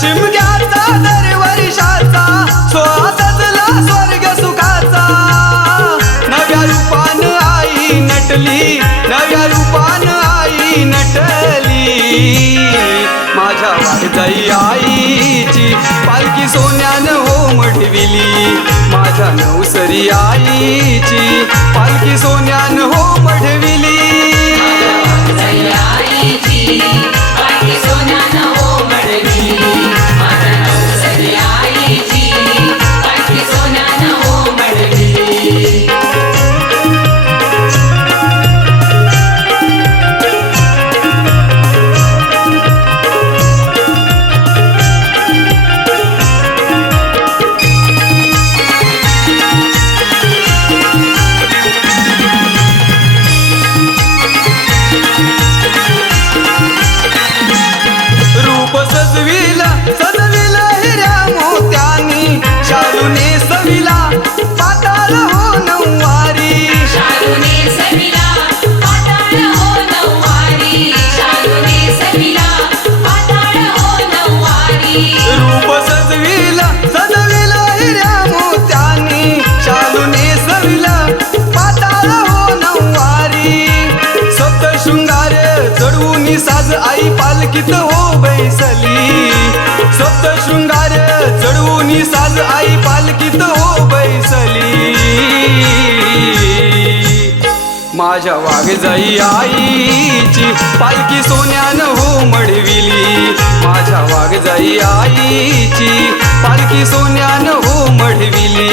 शिमग्याचा दरवर्षाचा सोहळा सजला स्वर्ग सुखाचा। नव्या रूपान आई नटली, नव्या रूपान आई नटली। माझ्या वारजाई आईची पालखी सोन्यानं होमडविली। माझ्या नवसरी आईची पालखी सोन्यानं होमडविली। सजविला सजविला हिऱ्या मोत्यानी, शालूने सविला पाताळ हो नऊवारी। शालूने सविला पाताळ हो नऊवारी, शालूने सविला पाताळ हो नऊवारी। रूप सजविला सजविला हिऱ्या मोत्यानी, शालूने सविला पाताळ हो नऊवारी। सप्तशृंगार चढवून साज आई पालखीत हो बैसली। सप्तशृंगार चढवून साज आई पालखीत हो बैसली। माझ्या वाघजाई आईची पालखी सोन्यानं हो मढविली। माझ्या वाघजाई आईची पालखी सोन्यानं हो मढविली।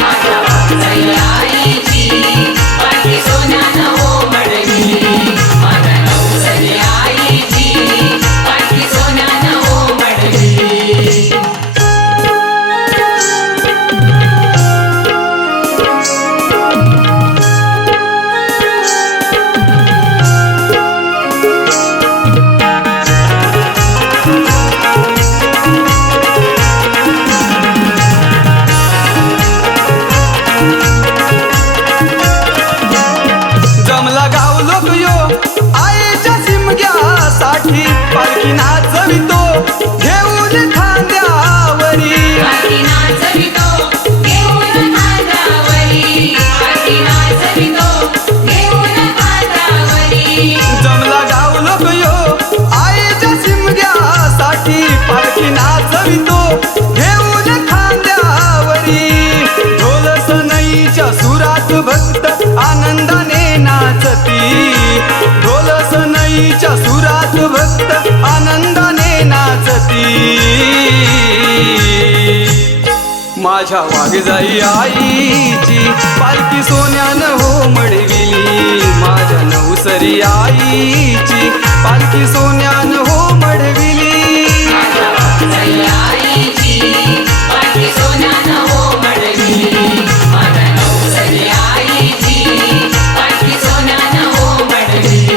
माझ्या वाघजाई आईची पालखी सोन्यानं हो मढविली। माझ्या नवसरी आईची पालखी सोन्यानं हो मढविली। जमला गाव लोक यो आईच्या शिमग्यासाठी, पालखी नाचवितो घेऊन खांद्यावरी। पालखी नाचवितो घेऊन खांद्यावरी, पालखी नाचवितो घेऊन खांद्यावरी। जमला गाव लोक यो आईच्या शिमग्यासाठी, पालखी नाचवितो घेऊन खांद्यावरी। ढोल सनईच्या सुरात भक्त आनंदाने नाचती। ढोल सनईच्या सुरात भक्त आनंदाने नाचती। माझ्या वाघजाई आईची पालखी सोन्यानं हो मढविली। माझ्या नवसरी आईची पालखी सोन्यानं हो मढविली। माझ्या वाघजाई आईची पालखी सोन्यानं हो मढविली। माझ्या नवसरी आईची पालखी सोन्यानं हो मढविली।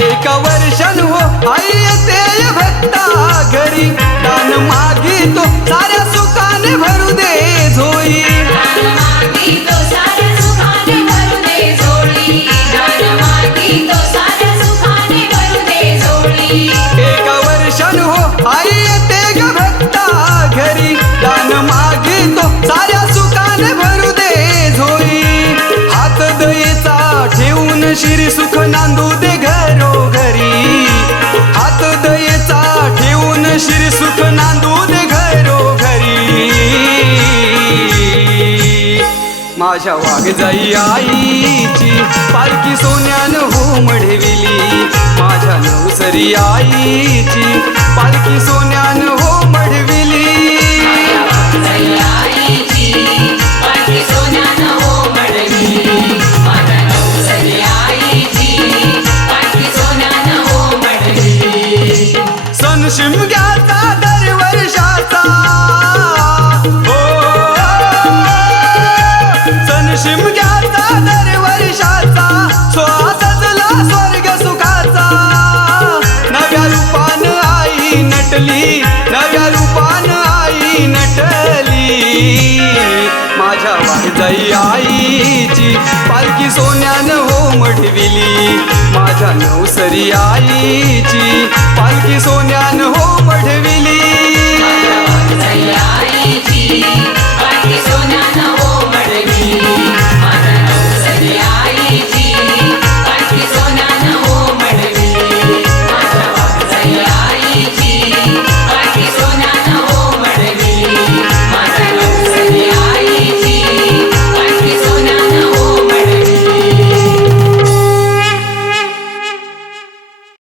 एका वर्षान हो आई येते भक्ता घरी, दान मागितो साऱ्या सुखाने भरू दे झोळी। दान मागितो साऱ्या सुखाने भरू दे झोळी, दान मागितो साऱ्या सुखाने भरू दे झोळी। एका वर्षान हो आई येते ग भक्ता घरी, दान मागितो साऱ्या सुखाने भरू दे झोळी। हात दयेचा ठेवून शिरी सुख नांदू दे घरोघरी। हात दयेचा ठेवून शिरी सुख नांदू दे घरोघरी। माझ्या वाघजाई आईची पालखी सोन्यानं हो मढविली। माझ्या नवसरी आईची पालखी सोन्यानं हो मढविली। माझ्या वाघजाई आईची पालखी सोन्यानं हो मढविली। माझ्या नवसरी आईची पालखी सोन्यानं हो मढविली। सण शिमग्याचा दरवर्षाचा हो, सण शिमग्याचा दरवर्षाचा मढविली माझ्या नवसरी आईची पालखी सोन्यान हो मढविली